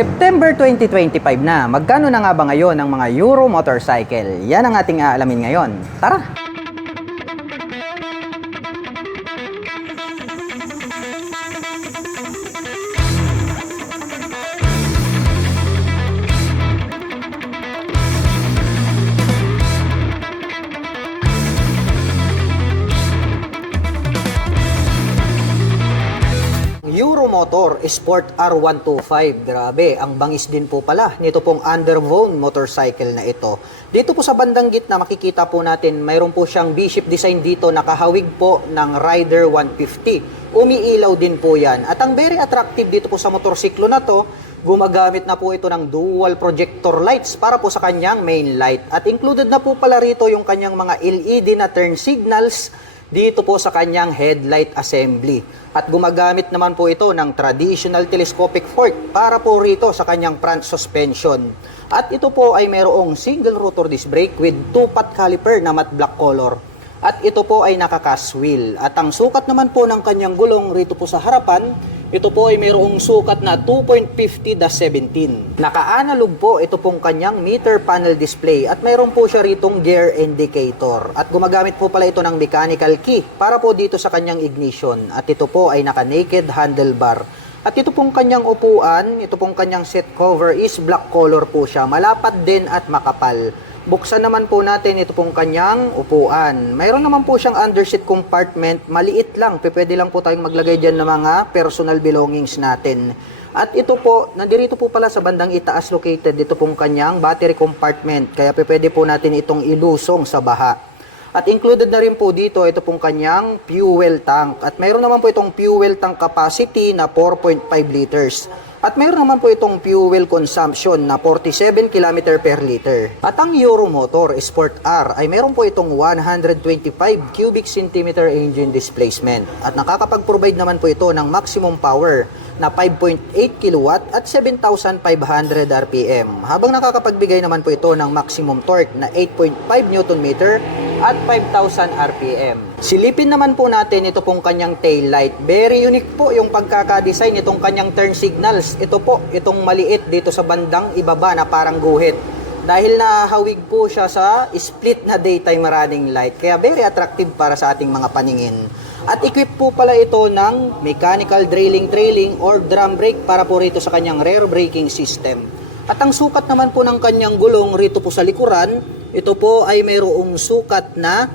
September 2025 na, magkano na nga ba ngayon ang mga Euro motorcycle? Yan ang ating aalamin ngayon. Tara! Euromotor Sport R125. Grabe, ang bangis din po pala nito pong underbone motorcycle na ito. Dito po sa bandang gitna makikita po natin mayroon po siyang V-shape design dito, nakahawig po ng Rider 150. Umiilaw din po yan. At ang very attractive dito po sa motorsiklo na to, gumagamit na po ito ng dual projector lights para po sa kanyang main light. At included na po pala rito yung kanyang mga LED na turn signals dito po sa kanyang headlight assembly. At gumagamit naman po ito ng traditional telescopic fork para po rito sa kanyang front suspension. At ito po ay mayroong single rotor disc brake with 2-pot caliper na matte black color. At ito po ay naka-cast wheel. At ang sukat naman po ng kanyang gulong rito po sa harapan, ito po ay mayroong sukat na 2.50/17. Naka-analog po ito pong kanyang meter panel display at mayroon po siya ritong gear indicator. At gumagamit po pala ito ng mechanical key para po dito sa kanyang ignition. At ito po ay naka-naked handlebar. At ito pong kanyang upuan, ito pong kanyang seat cover is black color po siya. Malapad din at makapal. Buksan naman po natin ito pong kanyang upuan. Mayroon naman po siyang underseat compartment. Maliit lang. Pwede lang po tayong maglagay dyan ng mga personal belongings natin. At ito po, nandirito po pala sa bandang itaas located dito pong kanyang battery compartment. Kaya pwede po natin itong ilusong sa baha. At included na rin po dito ito pong kanyang fuel tank. At mayroon naman po itong fuel tank capacity na 4.5 liters. At mayroon naman po itong fuel consumption na 47 km per liter. At ang Euromotor Sport R ay mayroon po itong 125 cubic centimeter engine displacement. At nakakapag-provide naman po ito ng maximum power na 5.8 kW at 7,500 RPM. Habang nakakapagbigay naman po ito ng maximum torque na 8.5 Nm at 5,000 RPM. Silipin naman po natin ito pong kanyang tail light. Very unique po yung pagkakadesign itong kanyang turn signals. Ito po, itong maliit dito sa bandang ibaba na parang guhit. Dahil nahawig po siya sa split na daytime running light. Kaya very attractive para sa ating mga paningin. At equip po pala ito ng mechanical trailing or drum brake para po rito sa kanyang rear braking system. At ang sukat naman po ng kanyang gulong rito po sa likuran, ito po ay mayroong sukat na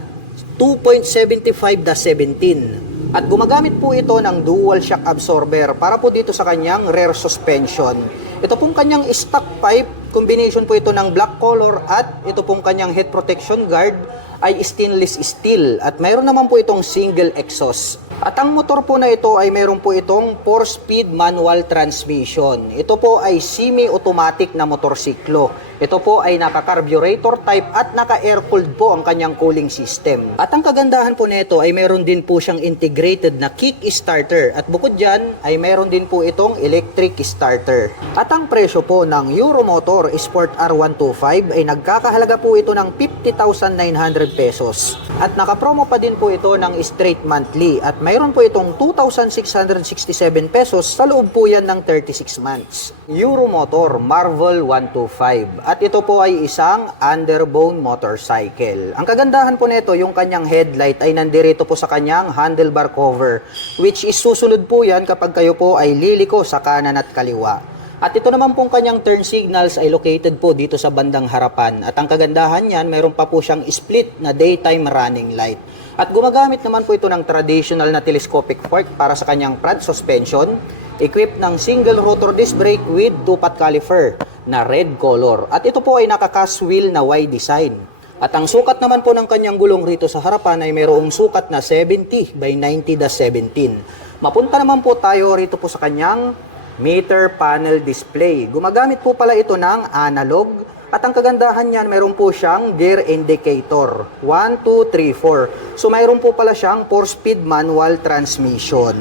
2.75/17. At gumagamit po ito ng dual shock absorber para po dito sa kanyang rear suspension. Ito pong kanyang stock pipe, combination po ito ng black color at ito pong kanyang head protection guard ay stainless steel at mayroon naman po itong single exhaust. At ang motor po na ito ay mayroon po itong 4-speed manual transmission. Ito po ay semi-automatic na motorsiklo. Ito po ay naka-carburetor type at naka-air-cooled po ang kanyang cooling system. At ang kagandahan po nito ay mayroon din po siyang integrated na kick starter. At bukod dyan ay mayroon din po itong electric starter. At ang presyo po ng Euromotor Sport R125 ay nagkakahalaga po ito ng 50,900 pesos. At nakapromo pa din po ito ng straight monthly. At mayroon po itong 2,667 pesos sa loob po yan ng 36 months. Euromotor Marvel 125. At ito po ay isang underbone motorcycle. Ang kagandahan po nito, yung kanyang headlight ay nandirito po sa kanyang handlebar cover, which is susunod po yan kapag kayo po ay liliko sa kanan at kaliwa. At ito naman pong kanyang turn signals ay located po dito sa bandang harapan. At ang kagandahan niyan, mayroon pa po siyang split na daytime running light. At gumagamit naman po ito ng traditional na telescopic fork para sa kanyang front suspension, equipped ng single rotor disc brake with 2-pot caliper na red color. At ito po ay naka-cast wheel na Y design. At ang sukat naman po ng kanyang gulong rito sa harapan ay mayroong sukat na 70/90/17. Mapunta naman po tayo rito po sa kanyang meter panel display. Gumagamit po pala ito ng analog. At ang kagandahan niyan, mayroon po siyang gear indicator. 1, 2, 3, 4. So mayroon po pala siyang 4-speed manual transmission.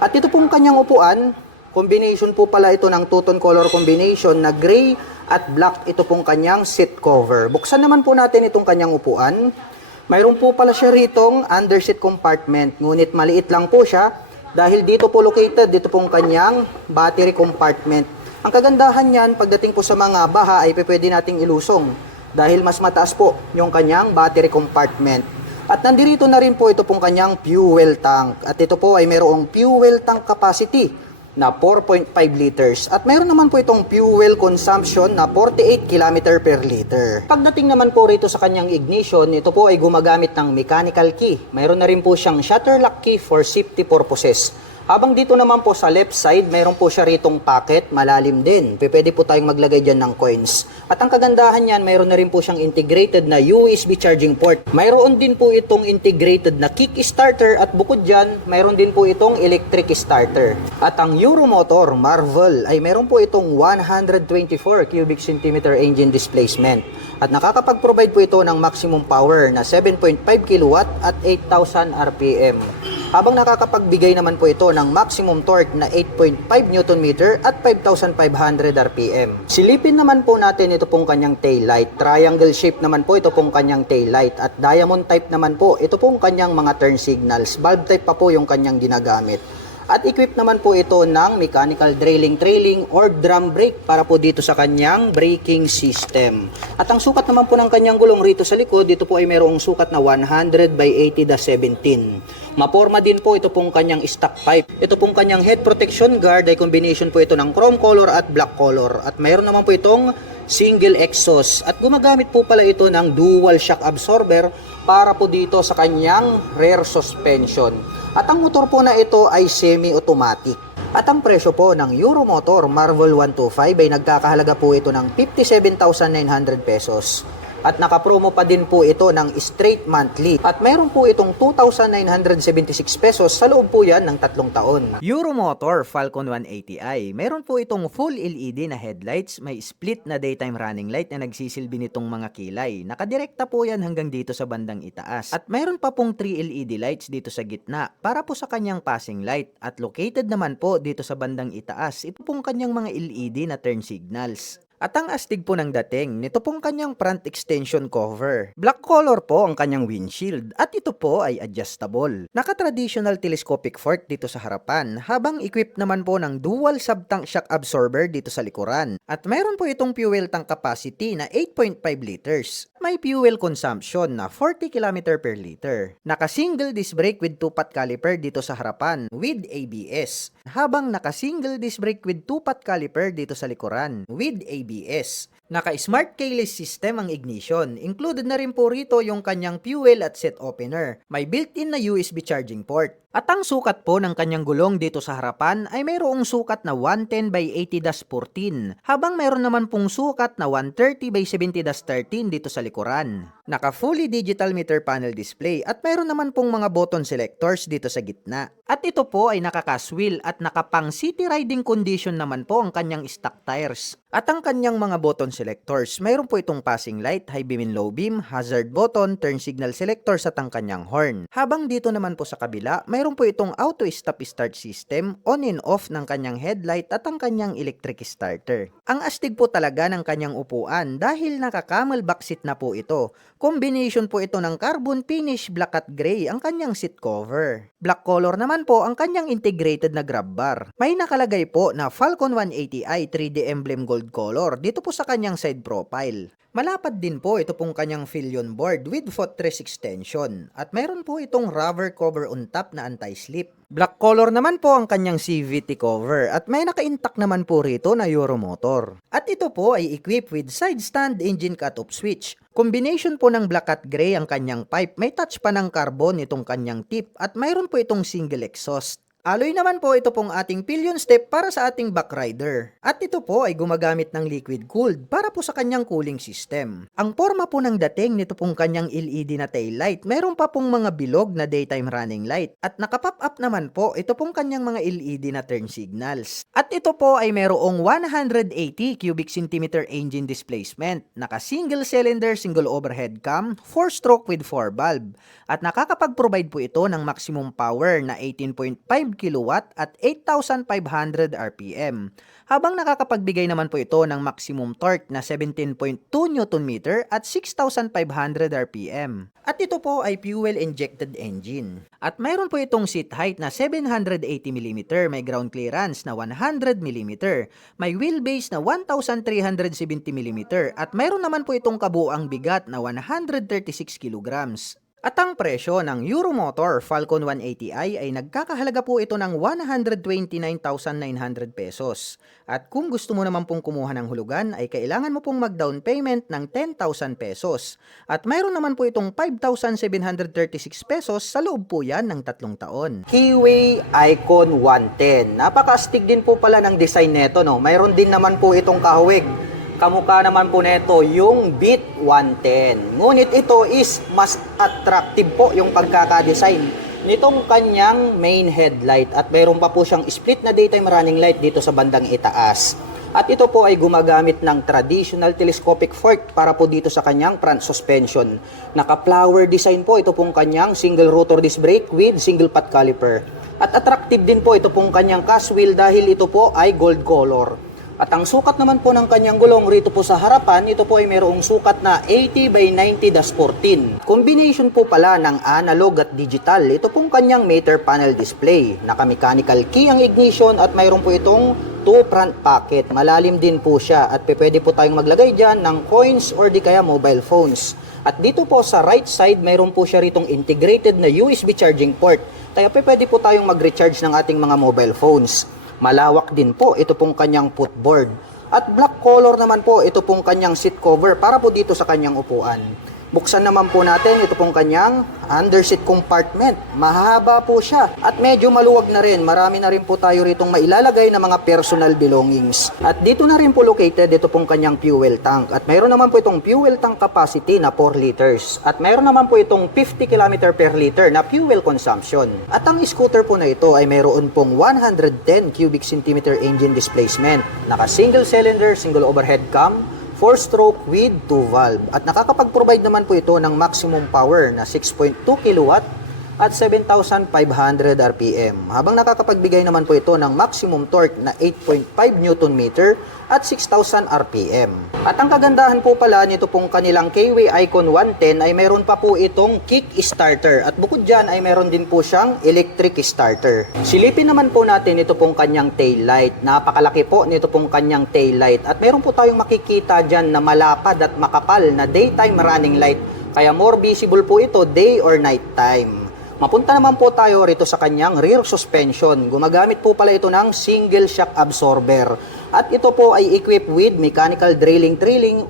At ito pong kanyang upuan, combination po pala ito ng two-tone color combination na gray at black. Ito pong kanyang seat cover. Buksan naman po natin itong kanyang upuan. Mayroon po pala siya ritong underseat compartment. Ngunit maliit lang po siya dahil dito po located, dito pong kanyang battery compartment. Ang kagandahan niyan, pagdating po sa mga baha ay pwede nating ilusong dahil mas mataas po yung kanyang battery compartment. At nandito na rin po ito pong kanyang fuel tank. At ito po ay mayroong fuel tank capacity na 4.5 liters. At mayroon naman po itong fuel consumption na 48 km per liter. Pagdating naman po rito sa kanyang ignition, ito po ay gumagamit ng mechanical key. Mayroon na rin po siyang shutter lock key for safety purposes. Habang dito naman po sa left side, mayroon po siya ritong pocket, malalim din. Pwede po tayong maglagay dyan ng coins. At ang kagandahan niyan, mayroon na rin po siyang integrated na USB charging port. Mayroon din po itong integrated na kick starter at bukod dyan, mayroon din po itong electric starter. At ang Euromotor Marvel ay mayroon po itong 124 cubic centimeter engine displacement. At nakakapag-provide po ito ng maximum power na 7.5 kW at 8,000 RPM. Habang nakakapagbigay naman po ito ng maximum torque na 8.5 Nm at 5,500 RPM. Silipin naman po natin ito pong kanyang taillight. Triangle shape naman po ito pong kanyang taillight at diamond type naman po ito pong kanyang mga turn signals. Bulb type pa po yung kanyang ginagamit. At equipped naman po ito ng mechanical trailing or drum brake para po dito sa kanyang braking system. At ang sukat naman po ng kanyang gulong rito sa likod, dito po ay mayroong sukat na 100 by 80/17. Maporma din po ito pong kanyang stock pipe. Ito pong kanyang head protection guard ay combination po ito ng chrome color at black color. At mayroon naman po itong single exhaust. At gumagamit po pala ito ng dual shock absorber para po dito sa kanyang rear suspension. At ang motor po na ito ay semi-automatic. At ang presyo po ng Euromotor Marvel 125 ay nagkakahalaga po ito ng 57,900 pesos. At nakapromo pa din po ito ng straight monthly. At mayroon po itong 2,976 pesos sa loob po yan ng 3 taon. Euromotor Falcon 180i. Meron po itong full LED na headlights, may split na daytime running light na nagsisilbi nitong mga kilay. Nakadirekta po yan hanggang dito sa bandang itaas. At mayroon pa pong 3 LED lights dito sa gitna para po sa kanyang passing light. At located naman po dito sa bandang itaas, ito pong kanyang mga LED na turn signals. At ang astig po ng dating, nito pong kanyang front extension cover. Black color po ang kanyang windshield at ito po ay adjustable. Naka-traditional telescopic fork dito sa harapan habang equipped naman po ng dual sub-tank shock absorber dito sa likuran. At mayroon po itong fuel tank capacity na 8.5 liters. May fuel consumption na 40 km per liter. Naka-single disc brake with 2-pot caliper dito sa harapan with ABS. Habang naka-single disc brake with 2-pot caliper dito sa likuran with ABS. Naka-smart keyless system ang ignition. Included na rin po rito yung kanyang fuel at set opener. May built-in na USB charging port. At ang sukat po ng kanyang gulong dito sa harapan ay mayroong sukat na 110 by 80-14 habang mayroon naman pong sukat na 130 by 70-13 dito sa likuran. Naka fully digital meter panel display at mayroon naman pong mga button selectors dito sa gitna. At ito po ay nakaka-wheel at nakapang city riding condition naman po ang kanyang stock tires. At ang kanyang mga button selectors, mayroon po itong passing light, high beam and low beam, hazard button, turn signal selectors at ang kanyang horn. Habang dito naman po sa kabila, mayroon po itong auto stop start system, on and off ng kanyang headlight at ang kanyang electric starter. Ang astig po talaga ng kanyang upuan dahil naka-camel back seat na po ito. Combination po ito ng carbon finish black at gray ang kanyang seat cover. Black color naman po ang kanyang integrated na grab bar. May nakalagay po na Falcon 180i 3D emblem gold color dito po sa kanyang side profile. Malapad din po ito pong kanyang Fillion board with footrest extension at mayroon po itong rubber cover on top na anti-slip. Black color naman po ang kanyang CVT cover at may naka-intact naman po rito na Euromotor. At ito po ay equipped with side stand engine cut-off switch. Combination po ng black at gray ang kanyang pipe, may touch pa ng carbon itong kanyang tip at mayroon po itong single exhaust. Alloy naman po ito pong ating pillion step para sa ating back rider. At ito po ay gumagamit ng liquid cooled para po sa kanyang cooling system. Ang forma po ng dating nito pong kanyang LED na tail light, meron pa pong mga bilog na daytime running light. At nakapop up naman po ito pong kanyang mga LED na turn signals. At ito po ay merong 180 cubic centimeter engine displacement. Naka single cylinder, single overhead cam, 4-stroke with 4 valve. At nakakapag-provide po ito ng maximum power na 18.5 kilowatt at 8,500 RPM. Habang nakakapagbigay naman po ito ng maximum torque na 17.2 Nm at 6,500 RPM. At ito po ay fuel-injected engine. At mayroon po itong seat height na 780 mm, may ground clearance na 100 mm, may wheelbase na 1,370 mm, at mayroon naman po itong kabuuang bigat na 136 kilograms. At ang presyo ng Euromotor Falcon 180i ay nagkakahalaga po ito ng 129,900 pesos. At kung gusto mo naman pong kumuha ng hulugan ay kailangan mo pong mag-down payment ng 10,000 pesos. At mayroon naman po itong 5,736 pesos sa loob po yan ng 3 taon. Keyway Icon 110. Napaka-astig din po pala ng design nito, no? Mayroon din naman po itong kahawig. Kamukha naman po nito yung Beat 110. Ngunit ito is mas attractive po yung pagkakadesign nitong kanyang main headlight. At mayroon pa po siyang split na daytime running light dito sa bandang itaas. At ito po ay gumagamit ng traditional telescopic fork para po dito sa kanyang front suspension. Naka-flower design po ito pong kanyang single rotor disc brake with single pot caliper. At attractive din po ito pong kanyang cast wheel dahil ito po ay gold color. At ang sukat naman po ng kanyang gulong rito po sa harapan, ito po ay mayroong sukat na 80x90-14. Combination po pala ng analog at digital. Ito pong kanyang meter panel display. Naka-mechanical key ang ignition at mayroon po itong 2 front pocket. Malalim din po siya at pwede po tayong maglagay dyan ng coins or di kaya mobile phones. At dito po sa right side, mayroon po siya ritong integrated na USB charging port. Kaya pwede po tayong mag-recharge ng ating mga mobile phones. Malawak din po ito pong kanyang footboard. At black color naman po ito pong kanyang seat cover para po dito sa kanyang upuan. Buksan naman po natin ito pong kanyang underseat compartment. Mahaba po siya at medyo maluwag na rin. Marami na rin po tayo ritong mailalagay na mga personal belongings. At dito na rin po located ito pong kanyang fuel tank. At mayroon naman po itong fuel tank capacity na 4 liters. At mayroon naman po itong 50 km per liter na fuel consumption. At ang scooter po na ito ay mayroon pong 110 cubic centimeter engine displacement. Naka single cylinder, single overhead cam, 4-stroke with 2 valve. At nakakapag-provide naman po ito ng maximum power na 6.2 kilowatt at 7,500 RPM. Habang nakakapagbigay naman po ito ng maximum torque na 8.5 Nm at 6,000 RPM. At ang kagandahan po pala nito pong kanilang Keyway Icon 110 ay meron pa po itong kick starter. At bukod dyan ay meron din po siyang electric starter. Silipin naman po natin ito pong kanyang tail light. Napakalaki po nito pong kanyang tail light. At meron po tayong makikita dyan na malapad at makapal na daytime running light. Kaya more visible po ito day or night time. Mapunta naman po tayo rito sa kanyang rear suspension. Gumagamit po pala ito ng single shock absorber. At ito po ay equipped with mechanical trailing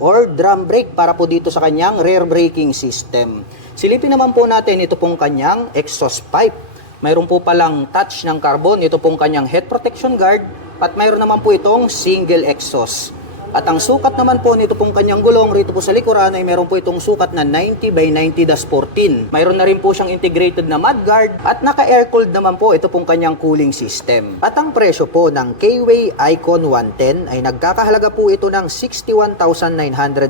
or drum brake para po dito sa kanyang rear braking system. Silipin naman po natin ito pong kanyang exhaust pipe. Mayroon po palang touch ng carbon, ito pong kanyang head protection guard. At mayroon naman po itong single exhaust. At ang sukat naman po nito pong kanyang gulong rito po sa likuran ay meron po itong sukat na 90x90-14. Mayroon na rin po siyang integrated na mudguard at naka-air-cooled naman po ito pong kanyang cooling system. At ang presyo po ng Keyway Icon 110 ay nagkakahalaga po ito ng 61,900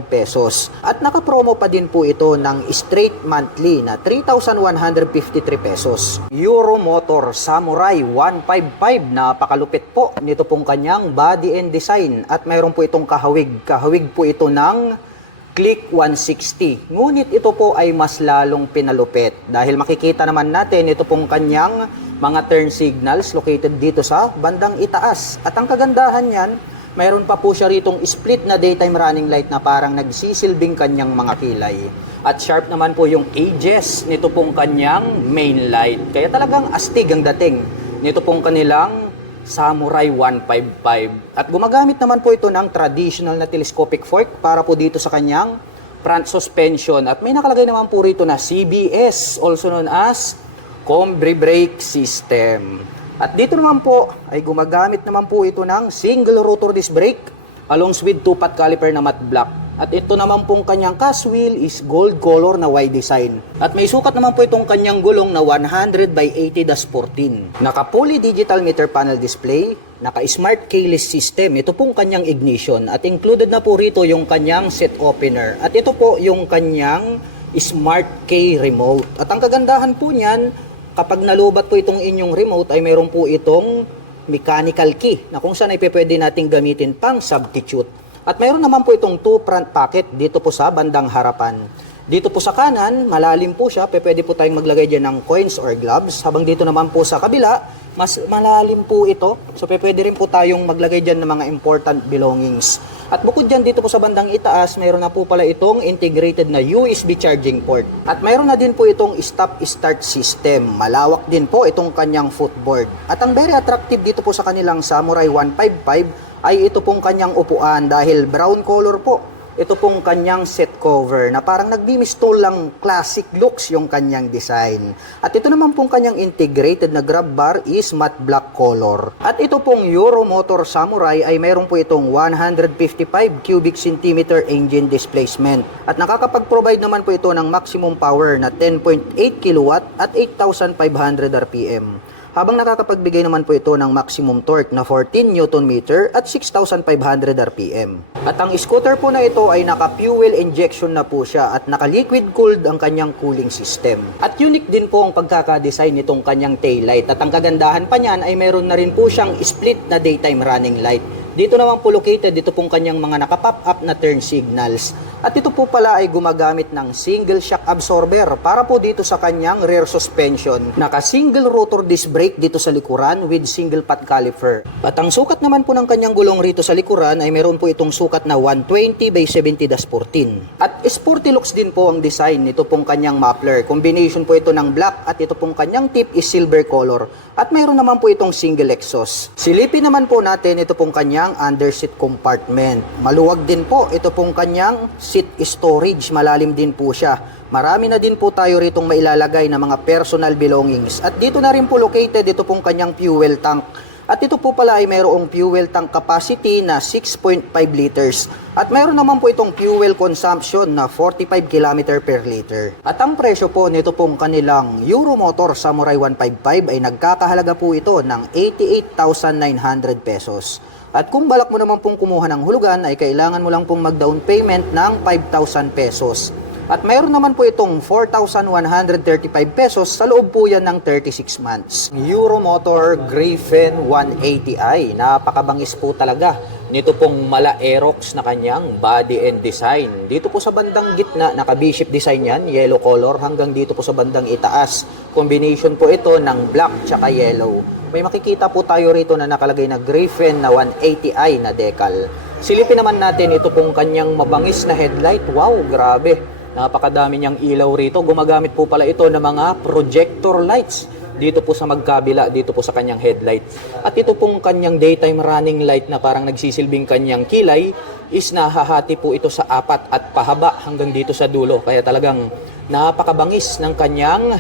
pesos. At naka-promo pa din po ito ng straight monthly na 3,153 pesos. Euromotor Samurai 155, napakalupit po nito pong kanyang body and design at mayroon po itong kahawig. Kahawig po ito ng Click 160. Ngunit ito po ay mas lalong pinalupit dahil makikita naman natin ito pong kanyang mga turn signals located dito sa bandang itaas. At ang kagandahan niyan, mayroon pa po siya ritong split na daytime running light na parang nagsisilbing kanyang mga kilay. At sharp naman po yung edges nito pong kanyang main light. Kaya talagang astig ang dating nito pong kanilang Samurai 155. At gumagamit naman po ito ng traditional na telescopic fork para po dito sa kanyang front suspension. At may nakalagay naman po rito na CBS, also known as Combi Brake System. At dito naman po ay gumagamit naman po ito ng single rotor disc brake along with 2-pot caliper na matte black. At ito naman pong kanyang cast wheel is gold color na Y design. At may sukat naman po itong kanyang gulong na 100x80-14. Naka fully digital meter panel display, naka smart keyless system. Ito pong kanyang ignition at included na po rito yung kanyang set opener. At ito po yung kanyang smart key remote. At ang kagandahan po niyan, kapag nalubat po itong inyong remote ay meron po itong mechanical key na kung saan ay pwede nating gamitin pang substitute. At mayroon naman po itong 2 front pocket dito po sa bandang harapan. Dito po sa kanan, malalim po siya, pwede po tayong maglagay dyan ng coins or gloves. Habang dito naman po sa kabila, mas malalim po ito. So pwede rin po tayong maglagay dyan ng mga important belongings. At bukod dyan, dito po sa bandang itaas, mayroon na po pala itong integrated na USB charging port. At mayroon na din po itong stop-start system. Malawak din po itong kanyang footboard. At ang very attractive dito po sa kanilang Samurai 155 ay ito pong kanyang upuan dahil brown color po. Ito pong kanyang set cover na parang nagmimistol lang classic looks yung kanyang design. At ito naman pong kanyang integrated na grab bar is matte black color. At ito pong Euromotor Samurai ay mayroon po itong 155 cubic centimeter engine displacement. At nakakapag-provide naman po ito ng maximum power na 10.8 kilowatt at 8,500 RPM. Habang nakakapagbigay naman po ito ng maximum torque na 14 Nm at 6,500 RPM. At ang scooter po na ito ay naka-fuel injection na po siya at naka-liquid cooled ang kanyang cooling system. At unique din po ang pagkakadesign nitong kanyang taillight. At ang kagandahan pa niyan ay meron na rin po siyang split na daytime running light. Dito naman po located, dito pong kanyang mga naka-pop up na turn signals. At ito po pala ay gumagamit ng single shock absorber para po dito sa kanyang rear suspension. Naka-single rotor disc brake dito sa likuran with single pot caliper. At ang sukat naman po ng kanyang gulong rito sa likuran ay meron po itong sukat na 120 by 70-14. At sporty looks din po ang design nito pong kanyang muffler. Combination po ito ng black at ito pong kanyang tip is silver color. At mayroon naman po itong single exhaust. Silipin naman po natin ito pong kanyang underseat compartment. Maluwag din po ito pong kanyang seat storage. Malalim din po siya. Marami na din po tayo ritong mailalagay na mga personal belongings. At dito na rin po located ito pong kanyang fuel tank. At ito po pala ay mayroong fuel tank capacity na 6.5 liters. At mayroon naman po itong fuel consumption na 45 km per liter. At ang presyo po nito pong kanilang Euromotor Samurai 155 ay nagkakahalaga po ito ng 88,900 pesos. At kung balak mo naman pong kumuha ng hulugan ay kailangan mo lang pong mag-down payment ng 5,000 pesos. At mayroon naman po itong 4,135 pesos sa loob po yan ng 36 months. Euromotor Griffin 180i. Napakabangis po talaga nito pong mala Aerox na kanyang body and design. Dito po sa bandang gitna, naka V-shape design yan, yellow color, hanggang dito po sa bandang itaas. Combination po ito ng black tsaka yellow. May makikita po tayo rito na nakalagay na Griffin na 180i na decal. Silipin naman natin ito pong kanyang mabangis na headlight. Wow, grabe! Napakadami niyang ilaw rito. Gumagamit po pala ito ng mga projector lights dito po sa magkabila, dito po sa kanyang headlight. At ito pong kanyang daytime running light na parang nagsisilbing kanyang kilay is nahahati po ito sa 4 at pahaba hanggang dito sa dulo. Kaya talagang napakabangis ng kanyang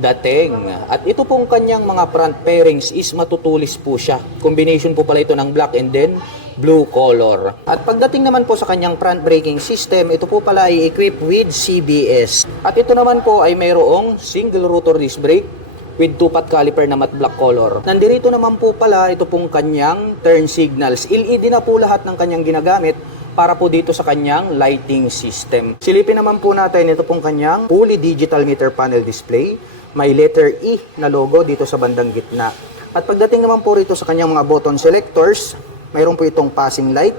dating. At ito pong kanyang mga front fairings is matutulis po siya. Combination po pala ito ng black and then blue color. At pagdating naman po sa kanyang front braking system, ito po pala ay equipped with CBS. At ito naman po ay mayroong single rotor disc brake with 2-pot caliper na matte black color. Nandirito naman po pala ito pong kanyang turn signals. LED na po lahat ng kanyang ginagamit para po dito sa kanyang lighting system. Silipin naman po natin ito pong kanyang fully digital meter panel display. May letter E na logo dito sa bandang gitna. At pagdating naman po rito sa kanyang mga button selectors, mayroon po itong passing light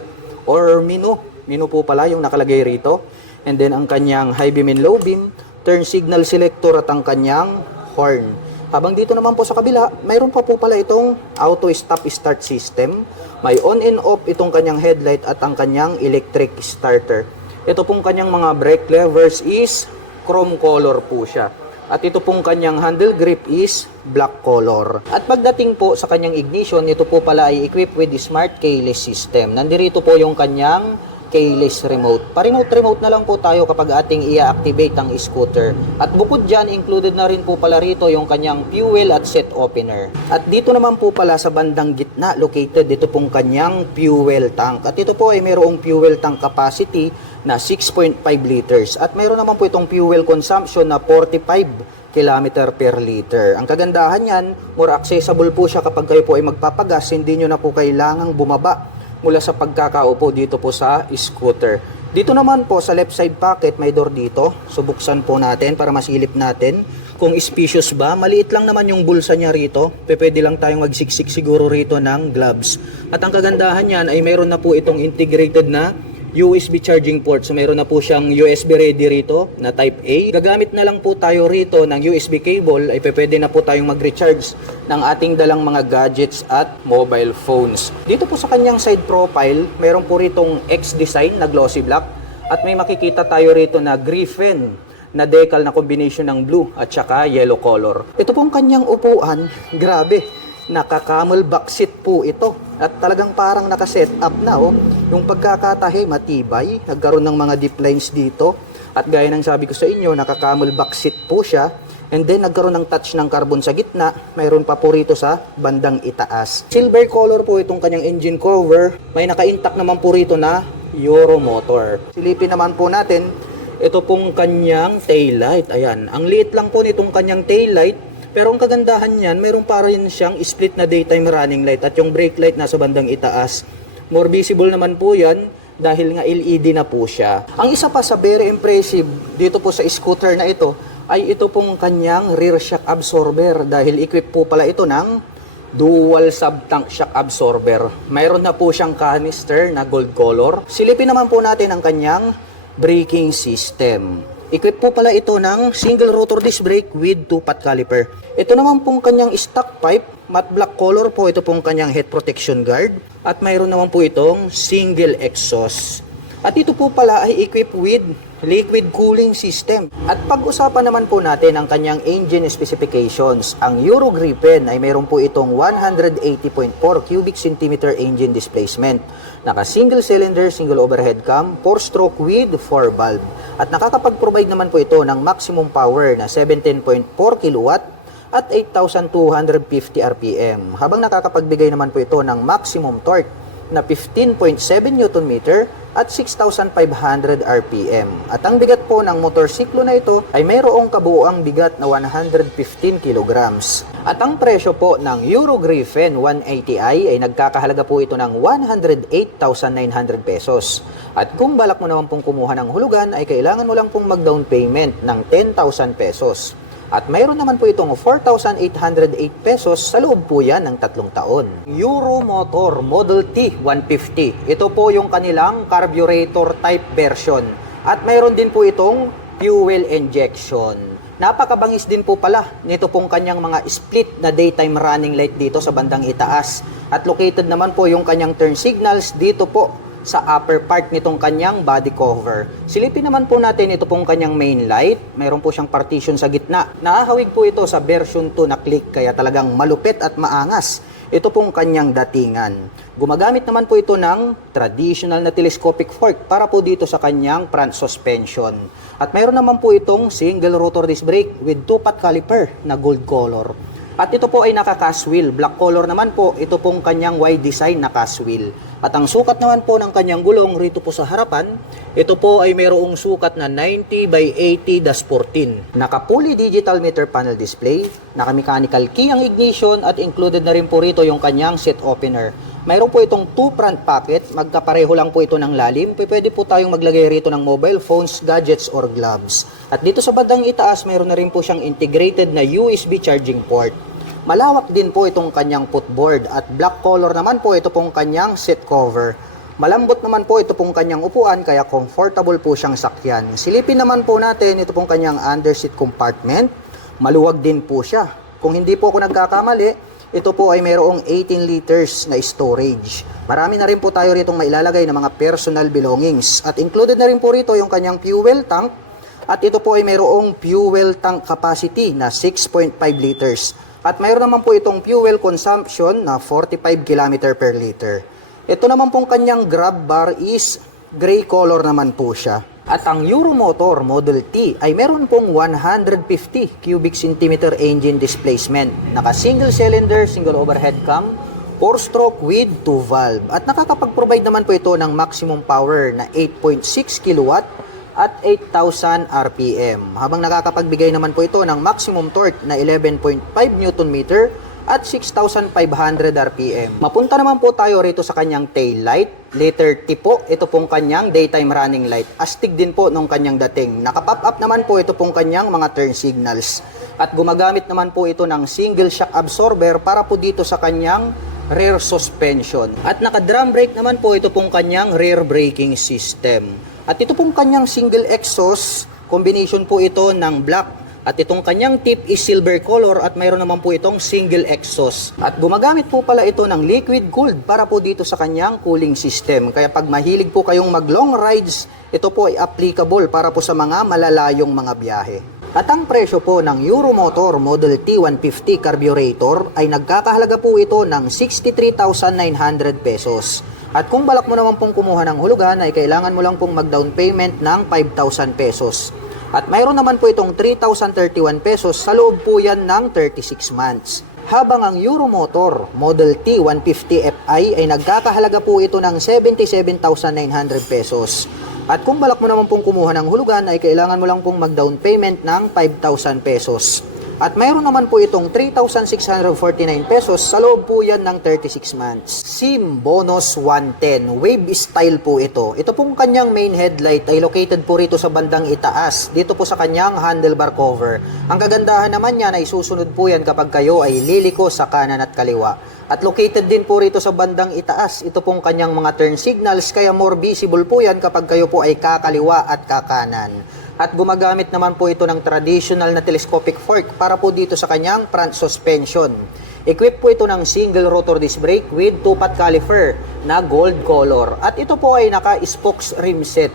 or menu. Menu po pala yung nakalagay rito. And then ang kanyang high beam and low beam, turn signal selector at ang kanyang horn. Habang dito naman po sa kabila, mayroon pa po pala itong auto stop start system. May on and off itong kanyang headlight at ang kanyang electric starter. Ito pong kanyang mga brake levers is chrome color po siya. At ito pong kanyang handle grip is black color. At pagdating po sa kanyang ignition, ito po pala ay equipped with the smart keyless system. Nandirito po yung kanyang keyless remote. Pa-remote na lang po tayo kapag ating i-activate ang scooter. At bukod dyan, included na rin po pala rito yung kanyang fuel at set opener. At dito naman po pala sa bandang gitna, located dito pong kanyang fuel tank. At ito po ay mayroong fuel tank capacity na 6.5 liters. At mayroon naman po itong fuel consumption na 45 km per liter. Ang kagandahan yan, more accessible po siya kapag kayo po ay magpapagas, hindi nyo na po kailangang bumaba mula sa pagkakaupo dito po sa scooter. Dito naman po sa left side pocket may door dito. So buksan po natin para masilip natin kung spacious ba. Maliit lang naman yung bulsa niya rito. Pwede lang tayong magsiksik siguro rito ng gloves. At ang kagandahan niyan ay mayroon na po itong integrated na USB charging port. So mayroon na po siyang USB ready rito na type A. Gagamit na lang po tayo rito ng USB cable ay pwede na po tayong mag-recharge ng ating dalang mga gadgets at mobile phones. Dito po sa kanyang side profile, mayroon po ritong X design na glossy black at may makikita tayo rito na Griffin na decal na combination ng blue at saka yellow color. Ito pong kanyang upuan, grabe. Naka-camel back seat po ito at talagang parang naka-set up na yung pagkakatahi matibay, nagkaroon ng mga deep lines dito at gaya ng sabi ko sa inyo, naka-camel back seat po siya and then nagkaroon ng touch ng carbon sa gitna, mayroon pa po rito sa bandang itaas. Silver color po itong kanyang engine cover, may naka-intact naman po rito na Euro motor. Silipin naman po natin, ito pong kanyang taillight, ayan, ang liit lang po nitong kanyang taillight. Pero ang kagandahan niyan, mayroon pa rin siyang split na daytime running light at yung brake light nasa bandang itaas. More visible naman po yan dahil nga LED na po siya. Ang isa pa sa very impressive dito po sa scooter na ito ay ito pong kanyang rear shock absorber dahil equipped po pala ito ng dual sub-tank shock absorber. Mayroon na po siyang canister na gold color. Silipin naman po natin ang kanyang braking system. Equipped po pala ito ng single rotor disc brake with 2-pot caliper. Ito naman pong kanyang stock pipe, matte black color po ito pong kanyang head protection guard. At mayroon naman po itong single exhaust. At ito po pala ay equipped with liquid cooling system. At pag-usapan naman po natin ang kanyang engine specifications. Ang Euro Griffin ay mayroon po itong 180.4 cubic centimeter engine displacement. Naka single cylinder, single overhead cam, 4-stroke with 4 valve. At nakakapag-provide naman po ito ng maximum power na 17.4 kilowatt at 8,250 RPM. Habang nakakapagbigay naman po ito ng maximum torque na 15.7 Newton meter at 6,500 RPM. At ang bigat po ng motorsiklo na ito ay mayroong kabuuang bigat na 115 kilograms. At ang presyo po ng Euro Griffin 180i ay nagkakahalaga po ito ng 108,900 pesos. At kung balak mo naman pong kumuha ng hulugan ay kailangan mo lang pong mag-down payment ng 10,000 pesos. At mayroon naman po itong 4,808 pesos sa loob po yan ng 3 taon. Euro Motor Model T 150. Ito po yung kanilang carburetor type version. At mayroon din po itong fuel injection. Napakabangis din po pala nito pong kanyang mga split na daytime running light dito sa bandang itaas. At located naman po yung kanyang turn signals dito po sa upper part nitong kanyang body cover. Silipin naman po natin ito pong kanyang main light. Mayroon po siyang partition sa gitna. Naahawig po ito sa version 2 na click kaya talagang malupit at maangas. Ito pong kanyang datingan. Gumagamit naman po ito ng traditional na telescopic fork para po dito sa kanyang front suspension. At mayroon naman po itong single rotor disc brake with 2-pot caliper na gold color. At ito po ay naka-cast wheel. Black color naman po, ito pong kanyang wide design na cast wheel. At ang sukat naman po ng kanyang gulong rito po sa harapan, ito po ay mayroong sukat na 90 by 80-14. Naka-fully digital meter panel display, naka-mechanical key ang ignition at included na rin po rito yung kanyang seat opener. Mayroon po itong 2 front pocket, magkapareho lang po ito ng lalim. Pwede po tayong maglagay rito ng mobile phones, gadgets, or gloves. At dito sa bandang itaas, mayroon na rin po siyang integrated na USB charging port. Malawak din po itong kanyang footboard at black color naman po ito pong kanyang seat cover. Malambot naman po ito pong kanyang upuan kaya comfortable po siyang sakyan. Silipin naman po natin ito pong kanyang underseat compartment. Maluwag din po siya. Kung hindi po ako nagkakamali, ito po ay mayroong 18 liters na storage. Marami na rin po tayo rito mailalagay ng mga personal belongings. At included na rin po rito yung kanyang fuel tank. At ito po ay mayroong fuel tank capacity na 6.5 liters. At mayroon naman po itong fuel consumption na 45 km per liter. Ito naman pong kanyang grab bar is gray color naman po siya. At ang Euro Motor Model T ay meron pong 150 cubic centimeter engine displacement. Naka single cylinder, single overhead cam, 4-stroke with 2 valve. At nakakapag-provide naman po ito ng maximum power na 8.6 kilowatt at 8,000 RPM. Habang nakakapagbigay naman po ito ng maximum torque na 11.5 Newton meter at 6,500 RPM. Mapunta naman po tayo rito sa kanyang tail light. Letter T po, ito pong kanyang daytime running light. Astig din po nung kanyang dating. Naka-pop up naman po ito pong kanyang mga turn signals. At gumagamit naman po ito ng single shock absorber para po dito sa kanyang rear suspension. At naka-drum brake naman po ito pong kanyang rear braking system. At ito pong kanyang single exhaust, combination po ito ng black. At itong kanyang tip is silver color at mayroon naman po itong single exhaust. At gumagamit po pala ito ng liquid cooled para po dito sa kanyang cooling system. Kaya pag mahilig po kayong mag long rides, ito po ay applicable para po sa mga malalayong mga biyahe. At ang presyo po ng Euromotor Model T150 carburetor ay nagkakahalaga po ito ng 63,900 pesos. At kung balak mo naman pong kumuha ng hulugan ay kailangan mo lang pong mag-down payment ng 5,000 pesos. At mayroon naman po itong 3,031 pesos sa loob po yan ng 36 months. Habang ang Euromotor Model T150 Fi ay nagkakahalaga po ito ng 77,900 pesos. At kung balak mo naman pong kumuha ng hulugan ay kailangan mo lang pong mag-down payment ng 5,000 pesos. At mayroon naman po itong 3,649 pesos sa loob po yan ng 36 months. SIM Bonus 110, wave style po ito. Ito pong kanyang main headlight ay located po rito sa bandang itaas, dito po sa kanyang handlebar cover. Ang kagandahan naman yan ay susunod po yan kapag kayo ay liliko sa kanan at kaliwa. At located din po rito sa bandang itaas, ito pong kanyang mga turn signals, kaya more visible po yan kapag kayo po ay kakaliwa at kakanan. At gumagamit naman po ito ng traditional na telescopic fork para po dito sa kanyang front suspension. Equipped po ito ng single rotor disc brake with 2-pot caliper na gold color. At ito po ay naka-spokes rim set.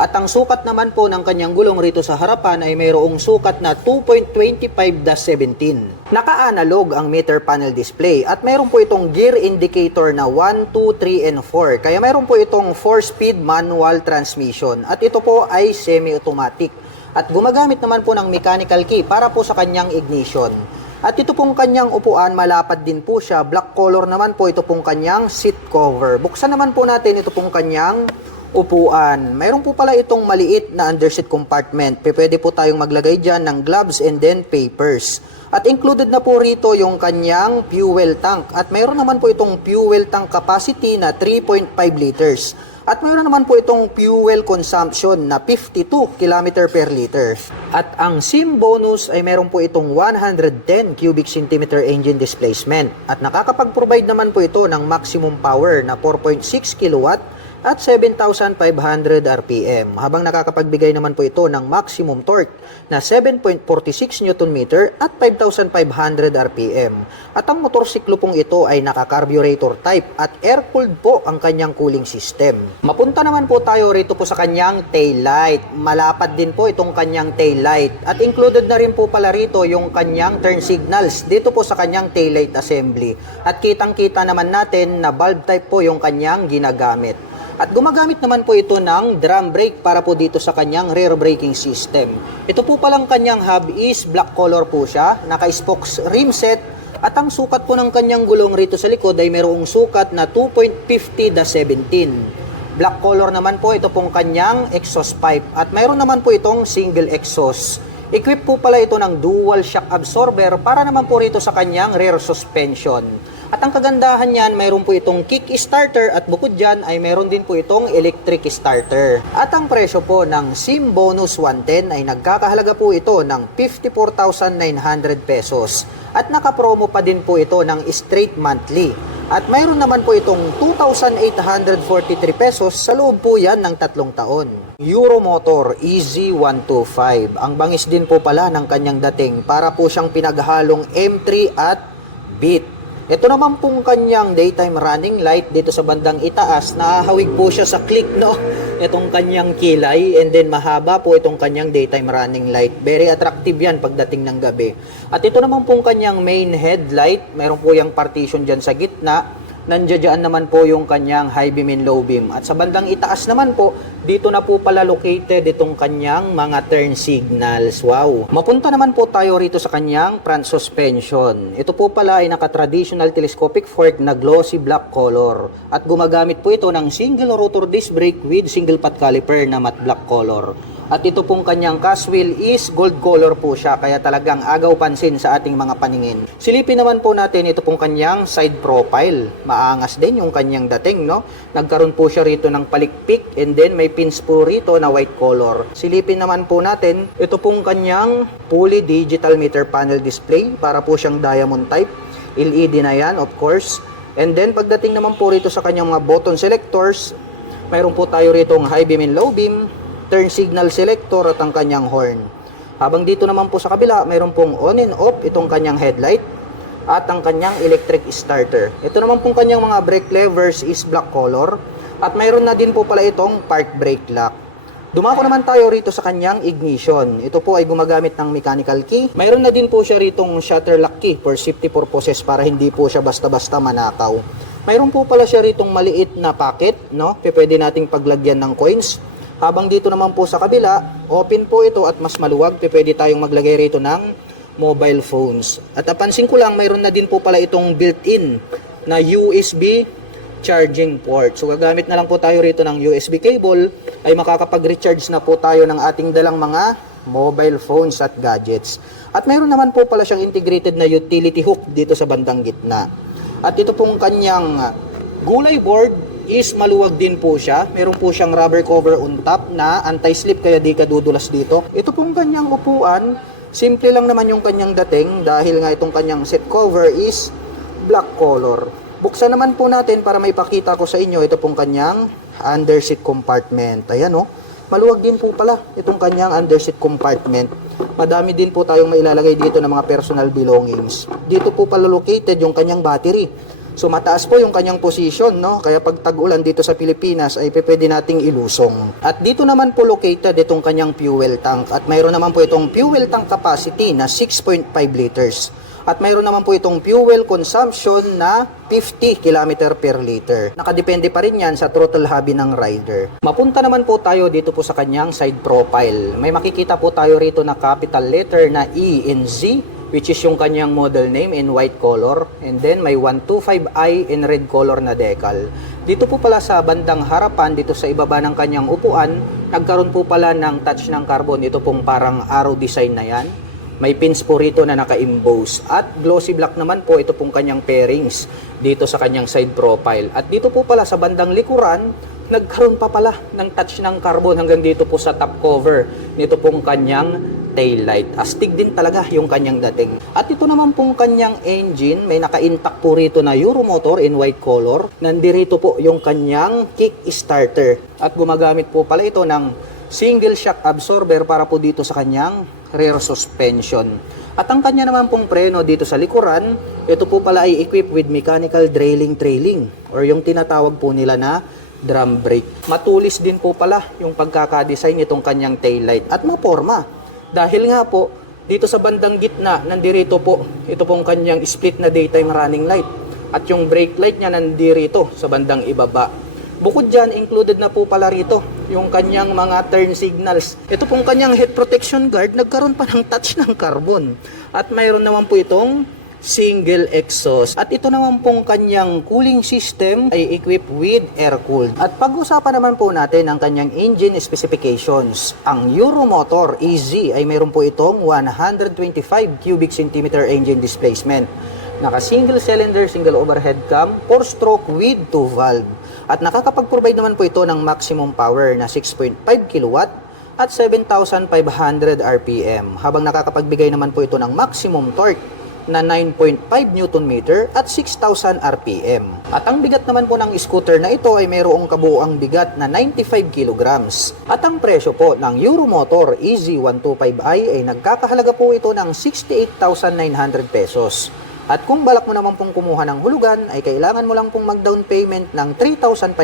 At ang sukat naman po ng kanyang gulong rito sa harapan ay mayroong sukat na 2.25-17. Naka-analog ang meter panel display at mayroon po itong gear indicator na 1, 2, 3, and 4. Kaya mayroon po itong 4-speed manual transmission at ito po ay semi-automatic. At gumagamit naman po ng mechanical key para po sa kanyang ignition. At ito pong kanyang upuan, malapad din po siya. Black color naman po ito pong kanyang seat cover. Buksan naman po natin ito pong kanyang upuan. Mayroon po pala itong maliit na underseat compartment. Pwede po tayong maglagay dyan ng gloves and then papers. At included na po rito yung kanyang fuel tank. At mayroon naman po itong fuel tank capacity na 3.5 liters. At mayroon naman po itong fuel consumption na 52 km per liter. At ang SIM bonus ay mayroon po itong 110 cubic centimeter engine displacement. At nakakapag-provide naman po ito ng maximum power na 4.6 kilowatt at 7,500 RPM, habang nakakapagbigay naman po ito ng maximum torque na 7.46 Nm at 5,500 RPM. At ang motorsiklo pong ito ay naka-carburetor type at air-cooled po ang kanyang cooling system. Mapunta naman po tayo rito po sa kanyang tail light. Malapad din po itong kanyang tail light at included na rin po pala rito yung kanyang turn signals dito po sa kanyang tail light assembly. At kitang-kita naman natin na bulb type po yung kanyang ginagamit. At gumagamit naman po ito ng drum brake para po dito sa kanyang rear braking system. Ito po palang kanyang hub is black color po siya, naka-spokes rim set, at ang sukat po ng kanyang gulong rito sa likod ay mayroong sukat na 2.50-17. Black color naman po ito pong kanyang exhaust pipe at mayroon naman po itong single exhaust. Equipped po pala ito ng dual shock absorber para naman po rito sa kanyang rear suspension. At ang kagandahan niyan, mayroon po itong kick starter at bukod dyan ay mayroon din po itong electric starter. At ang presyo po ng SIM Bonus 110 ay nagkakahalaga po ito ng 54,900 pesos. At nakapromo pa din po ito ng straight monthly. At mayroon naman po itong 2,843 pesos sa loob po yan ng 3 taon. Euromotor EZ125. Ang bangis din po pala ng kanyang dating para po siyang pinaghalong M3 at Beat. Ito naman pong kanyang daytime running light dito sa bandang itaas, nakahawig po siya sa click, no? Itong kanyang kilay, and then mahaba po itong kanyang daytime running light. Very attractive yan pagdating ng gabi. At ito naman pong kanyang main headlight, mayroon po yung partition dyan sa gitna. Nandiyan naman po yung kanyang high beam and low beam. At sa bandang itaas naman po, dito na po pala located itong kanyang mga turn signals. Wow! Mapunta naman po tayo rito sa kanyang front suspension. Ito po pala ay naka-traditional telescopic fork na glossy black color. At gumagamit po ito ng single rotor disc brake with single pot caliper na matte black color. At ito pong kanyang cast wheel is gold color po siya, kaya talagang agaw pansin sa ating mga paningin. Silipin naman po natin ito pong kanyang side profile. Maangas din yung kanyang dating, no? Nagkaroon po siya rito ng palikpik and then may pins po rito na white color. Silipin naman po natin ito pong kanyang fully digital meter panel display, para po siyang diamond type. LED na yan, of course. And then pagdating naman po rito sa kanyang mga button selectors, mayroon po tayo rito ng high beam and low beam, turn signal selector at ang kanyang horn. Habang dito naman po sa kabila, mayroon pong on and off itong kanyang headlight at ang kanyang electric starter. Ito naman pong kanyang mga brake levers is black color at mayroon na din po pala itong park brake lock. Dumako naman tayo rito sa kanyang ignition. Ito po ay gumagamit ng mechanical key. Mayroon na din po siya ritong shutter lock key for safety purposes, para hindi po siya basta-basta manakaw. Mayroon po pala siya ritong maliit na pocket, no? Pwede nating paglagyan ng coins. Habang dito naman po sa kabila, open po ito at mas maluwag. Pwede tayong maglagay rito ng mobile phones. At napansin ko lang, mayroon na din po pala itong built-in na USB charging port. So gagamit na lang po tayo rito ng USB cable, ay makakapag-recharge na po tayo ng ating dalang mga mobile phones at gadgets. At mayroon naman po pala siyang integrated na utility hook dito sa bandang gitna. At ito pong kanyang gulay board is maluwag din po siya. Meron po siyang rubber cover on top na anti-slip, kaya di ka dudulas dito. Ito pong kanyang upuan, simple lang naman yung kanyang dating dahil nga itong kanyang seat cover is black color. Buksan naman po natin para may pakita ko sa inyo ito pong kanyang underseat compartment. Ayan o, maluwag din po pala itong kanyang underseat compartment. Madami din po tayong mailalagay dito ng mga personal belongings. Dito po pala located yung kanyang battery. So mataas po yung kanyang position, no? Kaya pag tag-ulan dito sa Pilipinas ay pwede nating ilusong. At dito naman po located itong kanyang fuel tank. At mayroon naman po itong fuel tank capacity na 6.5 liters. At mayroon naman po itong fuel consumption na 50 km per liter. Nakadepende pa rin yan sa throttle hobby ng rider. Mapunta naman po tayo dito po sa kanyang side profile. May makikita po tayo rito na capital letter na E and Z, which is yung kanyang model name in white color, and then may 125i in red color na decal. Dito po pala sa bandang harapan, dito sa ibaba ng kanyang upuan, nagkaroon po pala ng touch ng carbon. Ito pong parang arrow design na yan. May pins po rito na naka-emboss. At glossy black naman po ito pong kanyang pairings dito sa kanyang side profile. At dito po pala sa bandang likuran, nagkaroon pa pala ng touch ng carbon hanggang dito po sa top cover nito pong kanyang taillight. Astig din talaga yung kanyang dating. At ito naman pong kanyang engine, may naka-intact po rito na Euromotor in white color. Nandirito po yung kanyang kick starter. At gumagamit po pala ito ng single shock absorber para po dito sa kanyang rear suspension. At ang kanya naman pong preno dito sa likuran, ito po pala ay equipped with mechanical trailing or yung tinatawag po nila na drum brake. Matulis din po pala yung pagkakadesign nitong kanyang taillight at maporma. Dahil nga po, dito sa bandang gitna, nandirito po, ito pong kanyang split na daytime running light. At yung brake light niya nandirito sa bandang ibaba. Bukod dyan, included na po pala rito yung kanyang mga turn signals. Ito pong kanyang head protection guard, nagkaroon pa ng touch ng carbon. At mayroon naman po itong single exhaust. At ito naman pong kanyang cooling system ay equipped with air-cooled. At pag-usapan naman po natin ang kanyang engine specifications. Ang Euromotor EZ ay mayroon po itong 125 cubic centimeter engine displacement. Naka-single cylinder, single overhead cam, 4-stroke with 2 valve. At nakakapag-provide naman po ito ng maximum power na 6.5 kW at 7,500 RPM. Habang nakakapagbigay naman po ito ng maximum torque na 9.5 Nm at 6,000 RPM. At ang bigat naman po ng scooter na ito ay mayroong kabuuang bigat na 95 kg. At ang presyo po ng Euromotor EZ125i ay nagkakahalaga po ito ng 68,900 pesos. At kung balak mo naman pong kumuha ng hulugan, ay kailangan mo lang pong mag-down payment ng 3,500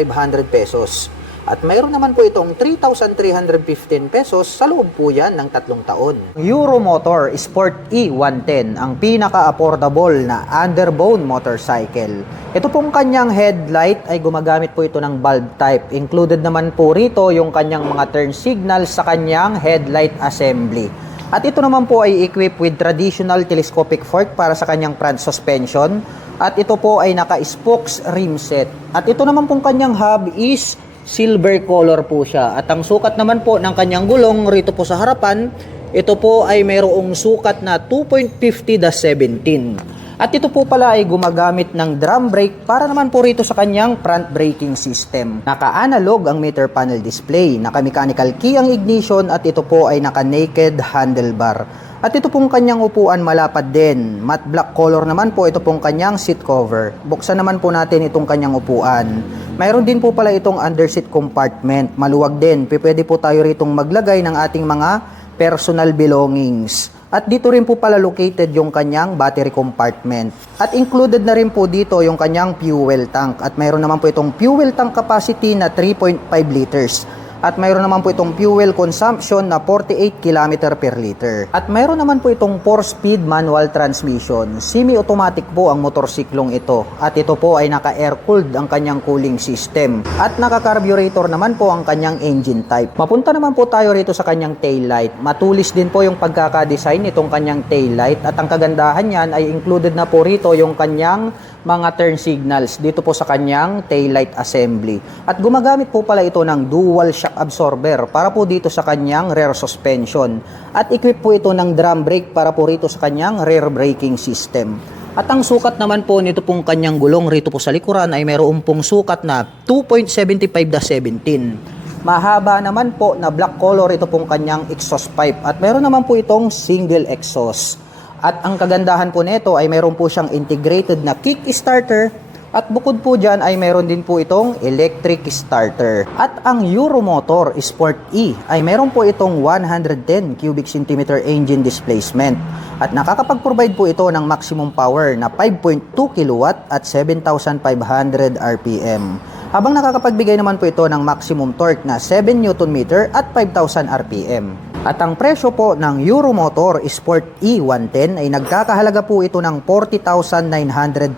pesos. At mayroon naman po itong 3,315 pesos sa loob po yan ng 3 taon. Euromotor Sport E110, ang pinaka-affordable na underbone motorcycle. Ito pong kanyang headlight ay gumagamit po ito ng bulb type. Included naman po rito yung kanyang mga turn signals sa kanyang headlight assembly. At ito naman po ay equipped with traditional telescopic fork para sa kanyang front suspension. At ito po ay naka-spokes rim set. At ito naman pong kanyang hub is silver color po siya. At ang sukat naman po ng kanyang gulong rito po sa harapan, ito po ay mayroong sukat na 2.50-17. At ito po pala ay gumagamit ng drum brake para naman po rito sa kanyang front braking system. Naka-analog ang meter panel display, naka-mechanical key ang ignition at ito po ay naka-naked handlebar. At ito pong kanyang upuan malapad din. Matte black color naman po ito pong kanyang seat cover. Buksan naman po natin itong kanyang upuan. Mayroon din po pala itong underseat compartment. Maluwag din. Pwede po tayo ritong maglagay ng ating mga personal belongings. At dito rin po pala located yung kanyang battery compartment. At included na rin po dito yung kanyang fuel tank. At mayroon naman po itong fuel tank capacity na 3.5 liters. At mayroon naman po itong fuel consumption na 48 km per liter. At mayroon naman po itong 4-speed manual transmission. Semi-automatic po ang motorsiklong ito. At ito po ay naka-air-cooled ang kanyang cooling system. At naka-carburetor naman po ang kanyang engine type. Mapunta naman po tayo rito sa kanyang taillight. Matulis din po yung pagkakadesign nitong kanyang taillight. At ang kagandahan niyan ay included na po rito yung kanyang mga turn signals dito po sa kanyang taillight assembly. At gumagamit po pala ito ng dual shock absorber para po dito sa kanyang rear suspension. At equip po ito ng drum brake para po rito sa kanyang rear braking system. At ang sukat naman po nito pong kanyang gulong rito po sa likuran ay mayroon pong sukat na 2.75-17. Mahaba naman po na black color ito pong kanyang exhaust pipe at mayroon naman po itong single exhaust. At ang kagandahan po nito ay mayroon po siyang integrated na kick starter at bukod po dyan ay mayroon din po itong electric starter. At ang Euromotor Sport E ay mayroon po itong 110 cubic centimeter engine displacement at nakakapag-provide po ito ng maximum power na 5.2 kilowatt at 7,500 RPM. Habang nakakapagbigay naman po ito ng maximum torque na 7 Newton meter at 5,000 RPM. At ang presyo po ng Euromotor Sport E110 ay nagkakahalaga po ito ng 40,900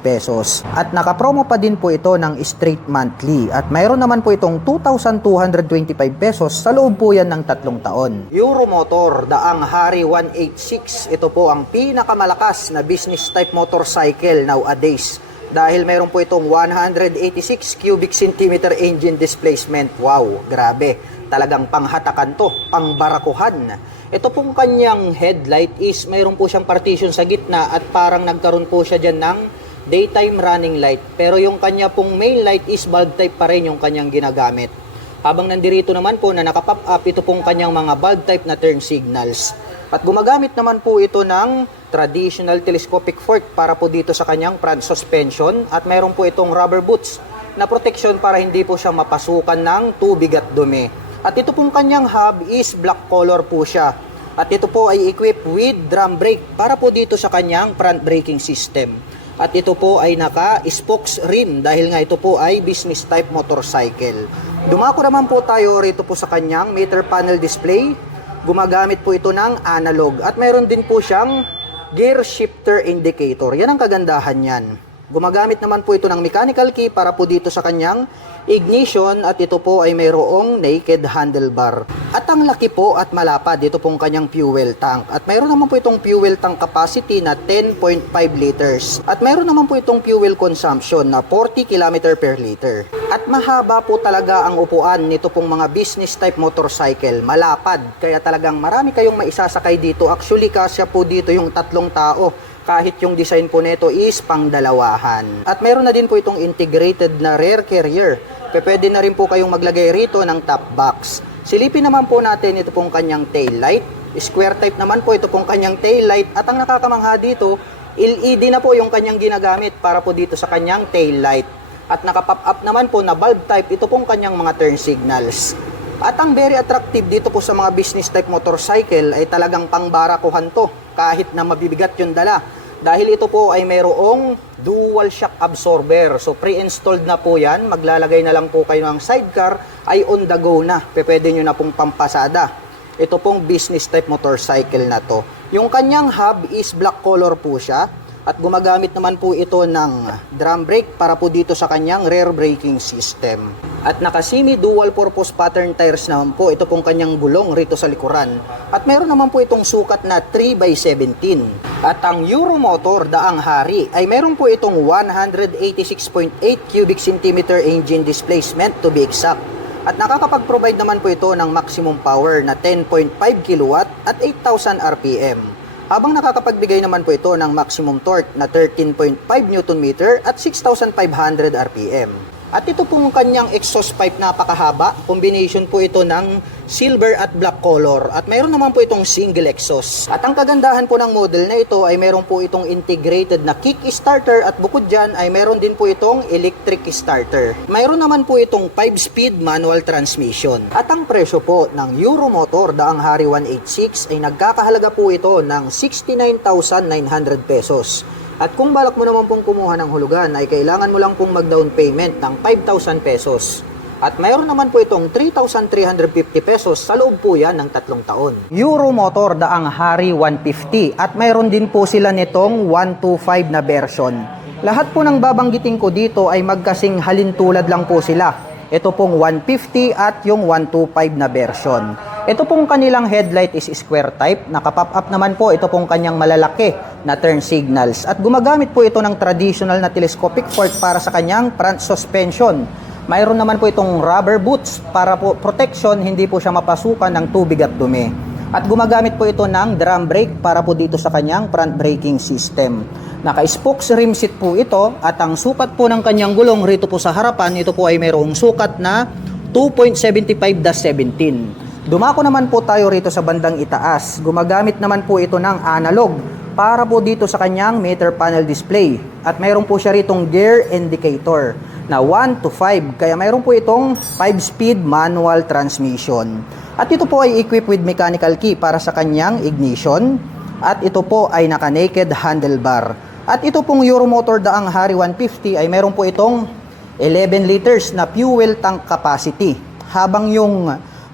pesos. At nakapromo pa din po ito ng straight monthly. At mayroon naman po itong 2,225 pesos sa loob po yan ng 3 taon. Euromotor Daang Hari 186. Ito po ang pinakamalakas na business type motorcycle nowadays. Dahil mayroon po itong 186 cubic centimeter engine displacement. Wow, grabe. Talagang panghatakan to, pangbarakuhan. Ito pong kanyang headlight is mayroon po siyang partition sa gitna at parang nagkaroon po siya dyan ng daytime running light. Pero yung kanya pong main light is bulb type pa rin yung kanyang ginagamit. Habang nandirito naman po na nakapop up ito pong kanyang mga bulb type na turn signals. At gumagamit naman po ito ng traditional telescopic fork para po dito sa kanyang front suspension. At mayroon po itong rubber boots na protection para hindi po siya mapasukan ng tubig at dumi. At ito pong kanyang hub is black color po siya. At ito po ay equipped with drum brake para po dito sa kanyang front braking system. At ito po ay naka-spokes rim dahil nga ito po ay business type motorcycle. Dumako naman po tayo rito po sa kanyang meter panel display. Gumagamit po ito ng analog at mayroon din po siyang gear shifter indicator. Yan ang kagandahan yan. Gumagamit naman po ito ng mechanical key para po dito sa kanyang ignition at ito po ay mayroong naked handlebar. At ang laki po at malapad ito pong kanyang fuel tank. At mayroon naman po itong fuel tank capacity na 10.5 liters. At mayroon naman po itong fuel consumption na 40 km per liter. At mahaba po talaga ang upuan nito pong mga business type motorcycle. Malapad. Kaya talagang marami kayong maisasakay dito. Actually kasya po dito yung 3 tao. Kahit yung design po nito is pangdalawahan. At meron na din po itong integrated na rear carrier. Pwede na rin po kayong maglagay rito ng top box. Silipin naman po natin ito pong kanyang tail light. Square type naman po ito pong kanyang tail light. At ang nakakamangha dito, LED na po yung kanyang ginagamit para po dito sa kanyang tail light. At nakapop up naman po na bulb type ito pong kanyang mga turn signals. At ang very attractive dito po sa mga business type motorcycle ay talagang pangbarakuhan to kahit na mabibigat yung dala. Dahil ito po ay mayroong dual shock absorber. So pre-installed na po yan. Maglalagay na lang po kayo ng sidecar ay on the go na. Pwede nyo na pong pampasada. Ito pong business type motorcycle na to. Yung kanyang hub is black color po siya. At gumagamit naman po ito ng drum brake para po dito sa kanyang rear braking system. At naka-semi dual purpose pattern tires naman po ito pong kanyang gulong rito sa likuran. At meron naman po itong sukat na 3x17. At ang Euromotor Daang Hari ay meron po itong 186.8 cubic centimeter engine displacement to be exact. At nakakapag-provide naman po ito ng maximum power na 10.5 kW at 8,000 RPM. Habang nakakapagbigay naman po ito ng maximum torque na 13.5 Nm at 6,500 RPM. At ito pong kanyang exhaust pipe napakahaba. Combination po ito ng silver at black color. At mayroon naman po itong single exhaust. At ang kagandahan po ng model na ito ay mayroon po itong integrated na kick starter at bukod dyan ay mayroon din po itong electric starter. Mayroon naman po itong 5-speed manual transmission. At ang presyo po ng Euromotor Daang Hari 186 ay nagkakahalaga po ito ng 69,900 pesos. At kung balak mo naman pong kumuha ng hulugan ay kailangan mo lang pong mag-down payment ng 5,000 pesos. At mayroon naman po itong 3,350 pesos sa loob po yan ng 3 taon. Euromotor Daang Hari 150 at mayroon din po sila nitong 125 na version. Lahat po ng babanggitin ko dito ay magkasing halintulad lang po sila. Ito pong 150 at yung 125 na version. Ito pong kanilang headlight is square type. Naka-pop up naman po ito pong kanyang malalaki na turn signals. At gumagamit po ito ng traditional na telescopic fork para sa kanyang front suspension. Mayroon naman po itong rubber boots para po protection, hindi po siya mapasukan ng tubig at dumi. At gumagamit po ito ng drum brake para po dito sa kanyang front braking system. Naka-spokes rim seat po ito at ang sukat po ng kanyang gulong rito po sa harapan, ito po ay mayroong sukat na 2.75-17. Dumako naman po tayo rito sa bandang itaas. Gumagamit naman po ito ng analog para po dito sa kanyang meter panel display. At mayroon po siya ritong gear indicator na 1 to 5. Kaya mayroon po itong 5-speed manual transmission. At ito po ay equipped with mechanical key para sa kanyang ignition. At ito po ay naka-naked handlebar. At ito pong Euromotor Daang Hari 150 ay mayroon po itong 11 liters na fuel tank capacity. Habang yung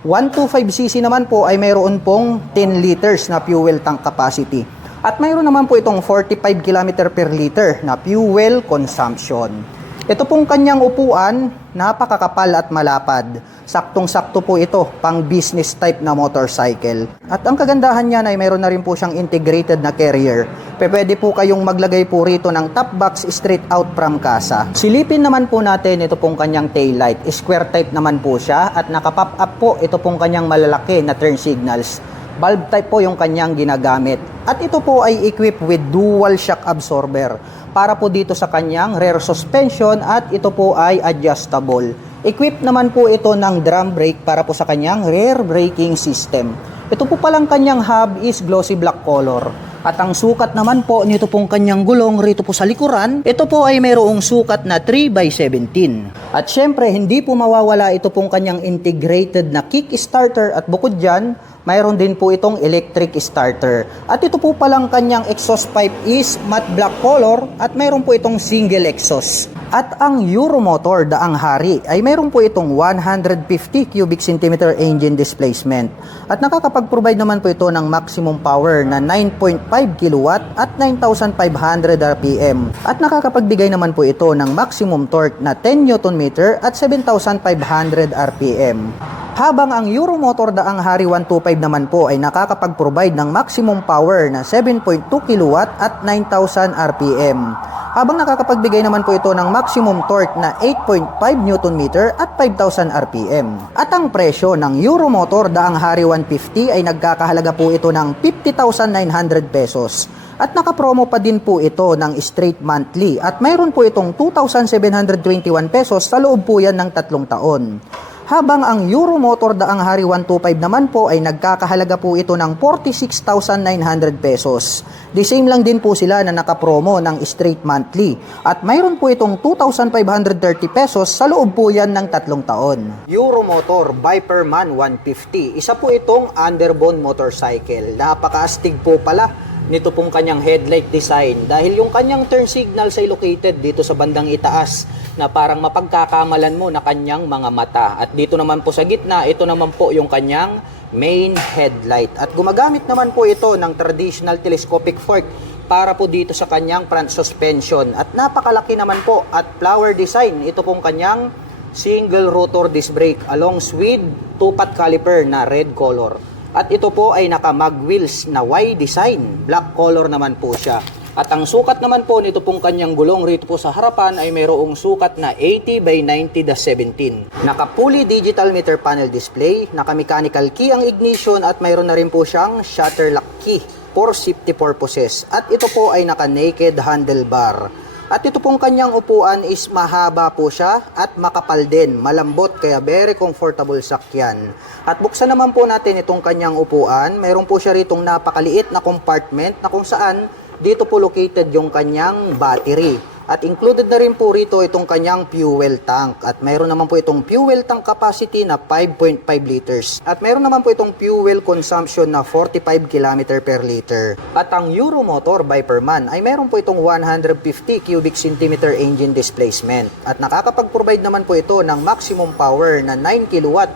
125cc naman po ay mayroon pong 10 liters na fuel tank capacity. At mayroon naman po itong 45 km per liter na fuel consumption. Ito pong kanyang upuan, napakakapal at malapad. Saktong-sakto po ito, pang business type na motorcycle. At ang kagandahan niya ay mayroon na rin po siyang integrated na carrier. Pwede po kayong maglagay po rito ng top box straight out from casa. Silipin naman po natin ito pong kanyang taillight. Square type naman po siya at naka-pop up po ito pong kanyang malalaki na turn signals. Bulb type po yung kanyang ginagamit. At ito po ay equipped with dual shock absorber para po dito sa kanyang rear suspension at ito po ay adjustable. Equipped naman po ito ng drum brake para po sa kanyang rear braking system. Ito po palang kanyang hub is glossy black color. At ang sukat naman po nito pong kanyang gulong rito po sa likuran, ito po ay mayroong sukat na 3x17. At syempre, hindi po mawawala ito pong kanyang integrated na kick starter at bukod dyan, mayroon din po itong electric starter. At ito po palang kanyang exhaust pipe is matte black color at mayroon po itong single exhaust. At ang Euromotor Daang Hari ay mayroon po itong 150 cubic centimeter engine displacement. At nakakapag-provide naman po ito ng maximum power na 9.5 kW at 9,500 RPM. At nakakapagbigay naman po ito ng maximum torque na 10 Nm at 7,500 RPM. Habang ang Euromotor Daang Hari 125 naman po ay nakakapag-provide ng maximum power na 7.2 kW at 9,000 RPM. Habang nakakapagbigay naman po ito ng maximum torque na 8.5 Nm at 5,000 RPM. At ang presyo ng Euromotor Daang Hari 150 ay nagkakahalaga po ito ng 50,900 pesos. At nakapromo pa din po ito ng straight monthly at mayroon po itong 2,721 pesos sa loob po yan ng 3 taon. Habang ang Euromotor Daang Hari 125 naman po ay nagkakahalaga po ito ng 46,900 pesos. The same lang din po sila na nakapromo ng straight monthly. At mayroon po itong 2,530 pesos sa loob po yan ng 3 taon. Euromotor Viperman 150. Isa po itong underbone motorcycle. Napakaastig po pala nito pong kanyang headlight design dahil yung kanyang turn signal ay located dito sa bandang itaas na parang mapagkakamalan mo na kanyang mga mata. At dito naman po sa gitna, ito naman po yung kanyang main headlight. At gumagamit naman po ito ng traditional telescopic fork para po dito sa kanyang front suspension. At napakalaki naman po at flower design. Ito pong kanyang single rotor disc brake along with 2-pot caliper na red color. At ito po ay naka mag wheels na Y design. Black color naman po siya. At ang sukat naman po nito pong kanyang gulong rito po sa harapan ay mayroong sukat na 80 by 90-17. Naka-fully digital meter panel display, naka-mechanical key ang ignition at mayroon na rin po siyang shutter lock key for safety purposes. At ito po ay naka-naked handlebar. At ito pong kanyang upuan is mahaba po siya at makapal din, malambot kaya very comfortable sakyan. At buksan naman po natin itong kanyang upuan, mayroon po siya ritong napakaliit na compartment na kung saan dito po located yung kanyang battery. At included na rin po rito itong kanyang fuel tank. At mayroon naman po itong fuel tank capacity na 5.5 liters. At mayroon naman po itong fuel consumption na 45 km per liter. At ang Euromotor Viperman ay mayroon po itong 150 cubic centimeter engine displacement. At nakakapag-provide naman po ito ng maximum power na 9 kilowatt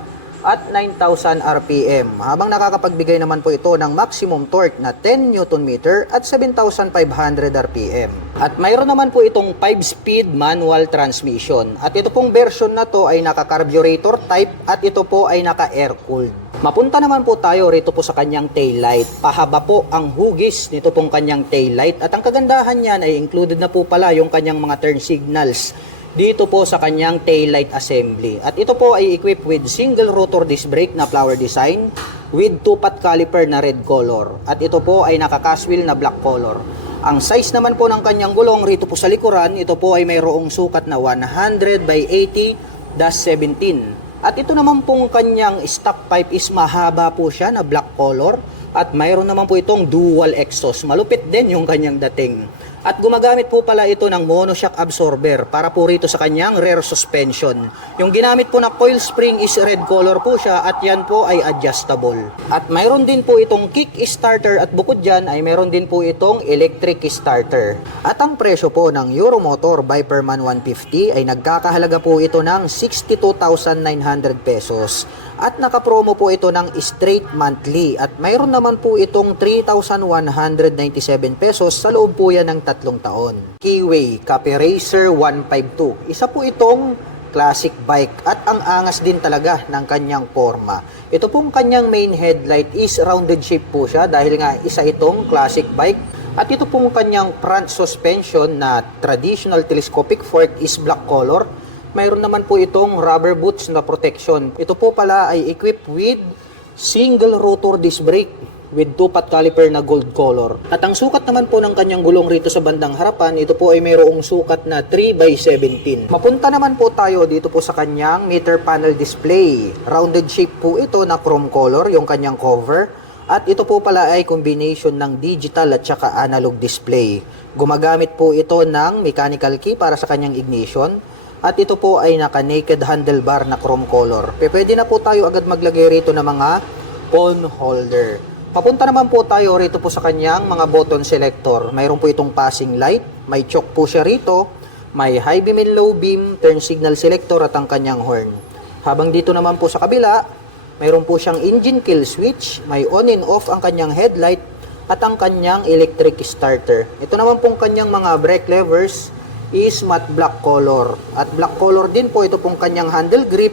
at 9,000 RPM, habang nakakapagbigay naman po ito ng maximum torque na 10 Nm at 7,500 RPM. At mayroon naman po itong 5-speed manual transmission. At ito pong version na to ay naka-carburetor type at ito po ay naka-air-cooled. Mapunta naman po tayo rito po sa kanyang taillight. Pahaba po ang hugis nito pong kanyang taillight at ang kagandahan niyan ay included na po pala yung kanyang mga turn signals dito po sa kanyang taillight assembly. At ito po ay equipped with single rotor disc brake na flower design with 2-pot caliper na red color. At ito po ay naka-cast wheel na black color. Ang size naman po ng kanyang gulong rito po sa likuran, ito po ay mayroong sukat na 100 by 80-17. At ito naman pong kanyang stock pipe is mahaba po siya na black color. At mayroon naman po itong dual exhaust. Malupit din yung kanyang dating. At gumagamit po pala ito ng monoshock absorber para po rito sa kanyang rear suspension. Yung ginamit po na coil spring is red color po siya at yan po ay adjustable. At mayroon din po itong kick starter at bukod dyan ay mayroon din po itong electric starter. At ang presyo po ng Euromotor Viperman 150 ay nagkakahalaga po ito ng 62,900 pesos. At nakapromo po ito ng straight monthly at mayroon naman po itong 3,197 pesos sa loob po yan ng 3 taon. Keyway Cafe Racer 152. Isa po itong classic bike at ang angas din talaga ng kanyang forma. Ito pong kanyang main headlight is rounded shape po siya dahil nga isa itong classic bike. At ito pong kanyang front suspension na traditional telescopic fork is black color. Mayroon naman po itong rubber boots na protection. Ito po pala ay equipped with single rotor disc brake with 2-pot caliper na gold color. At ang sukat naman po ng kanyang gulong rito sa bandang harapan, ito po ay mayroong sukat na 3 by 17. Mapunta naman po tayo dito po sa kanyang meter panel display. Rounded shape po ito na chrome color yung kanyang cover. At ito po pala ay combination ng digital at saka analog display. Gumagamit po ito ng mechanical key para sa kanyang ignition. At ito po ay naka-naked handlebar na chrome color. Pwede na po tayo agad maglagay rito ng mga phone holder. Papunta naman po tayo rito po sa kanyang mga button selector. Mayroon po itong passing light, may choke po siya rito, may high beam and low beam, turn signal selector at ang kanyang horn. Habang dito naman po sa kabila, mayroon po siyang engine kill switch, may on and off ang kanyang headlight at ang kanyang electric starter. Ito naman pong kanyang mga brake levers is matte black color. At black color din po ito pong kanyang handle grip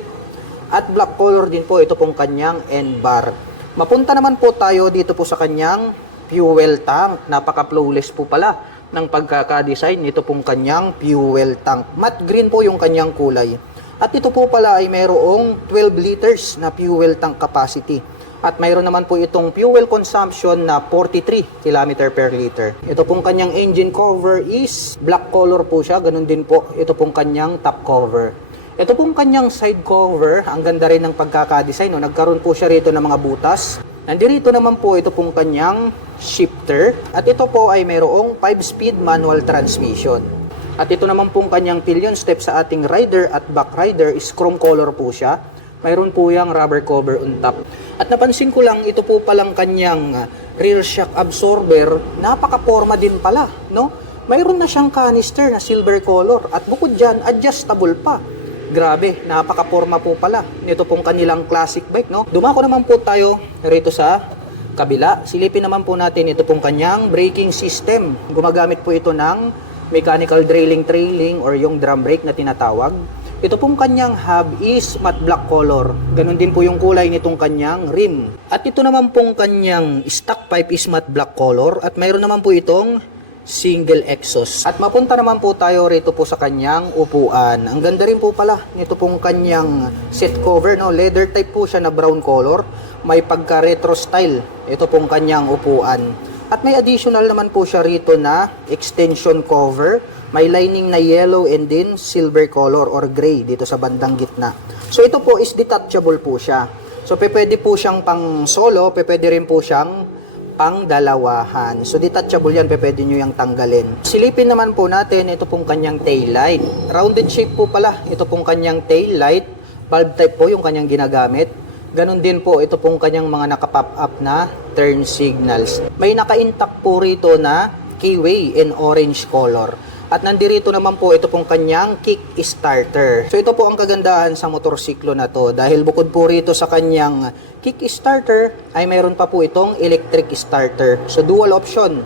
at black color din po ito pong kanyang end bar. Mapunta naman po tayo dito po sa kanyang fuel tank. Napaka-flawless po pala ng pagkaka-design nito pong kanyang fuel tank. Matte green po yung kanyang kulay. At ito po pala ay mayroong 12 liters na fuel tank capacity. At mayroon naman po itong fuel consumption na 43 km per liter. Ito pong kanyang engine cover is black color po siya. Ganun din po ito pong kanyang top cover. Ito pong kanyang side cover, ang ganda rin ng pagkakadesign. No? Nagkaroon po siya rito ng mga butas. Nandito naman po ito pong kanyang shifter. At ito po ay mayroong 5-speed manual transmission. At ito naman pong kanyang pillion step sa ating rider at back rider is chrome color po siya. Mayroon po yung rubber cover on top. At napansin ko lang, ito po palang kanyang rear shock absorber, napaka-forma din pala, no? Mayroon na siyang canister na silver color at bukod dyan, adjustable pa. Grabe, napaka-forma po pala nito pong kanilang classic bike, no? Dumako naman po tayo rito sa kabila. Silipin naman po natin ito pong kanyang braking system. Gumagamit po ito ng mechanical trailing or yung drum brake na tinatawag. Ito pong kanyang hub is matte black color. Ganon din po yung kulay nitong kanyang rim. At ito naman pong kanyang stock pipe is matte black color. At mayroon naman po itong single exhaust. At mapunta naman po tayo rito po sa kanyang upuan. Ang ganda rin po pala nito pong kanyang seat cover, no? Leather type po siya na brown color. May pagka retro style. Ito pong kanyang upuan. At may additional naman po siya rito na extension cover. May lining na yellow and din silver color or gray dito sa bandang gitna. So ito po is detachable po siya. So pwede po siyang pang solo, pwede rin po siyang pang dalawahan. So detachable yan, pwede nyo yung tanggalin. Silipin naman po natin, ito pong kanyang tail light. Rounded shape po pala, ito pong kanyang tail light. Bulb type po yung kanyang ginagamit. Ganon din po, ito pong kanyang mga naka-pop up na turn signals. May naka-intact po rito na keyway in orange color. At nandirito naman po ito pong kanyang kick starter. So ito po ang kagandahan sa motorsiklo na to. Dahil bukod po rito sa kanyang kick starter, ay mayroon pa po itong electric starter. So dual option.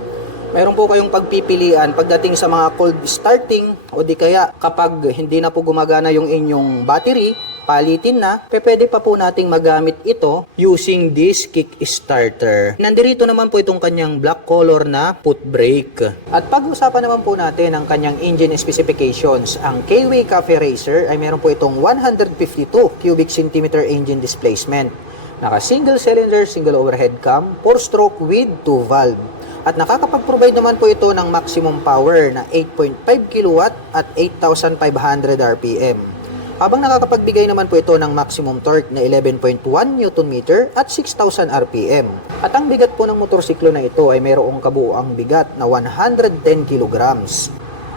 Mayroon po kayong pagpipilian pagdating sa mga cold starting o di kaya kapag hindi na po gumagana yung inyong battery, palitin na, pwede pa po nating magamit ito using this kick starter. Nandirito naman po itong kanyang black color na foot brake. At pag-usapan naman po natin ang kanyang engine specifications. Ang K-Way Cafe Racer ay meron po itong 152 cubic centimeter engine displacement. Naka single cylinder, single overhead cam, 4-stroke with 2 valve. At nakakapag-provide naman po ito ng maximum power na 8.5 kW at 8,500 RPM. Habang nakakapagbigay naman po ito ng maximum torque na 11.1 Nm at 6,000 RPM. At ang bigat po ng motorsiklo na ito ay mayroong kabuuang bigat na 110 kg.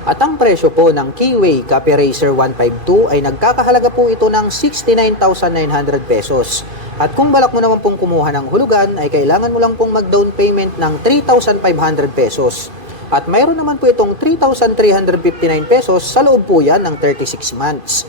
At ang presyo po ng K-Way Cafe Racer 152 ay nagkakahalaga po ito ng 69,900 pesos. At kung balak mo naman pong kumuha ng hulugan ay kailangan mo lang pong mag-down payment ng 3,500 pesos. At mayroon naman po itong 3,359 pesos sa loob po yan ng 36 months.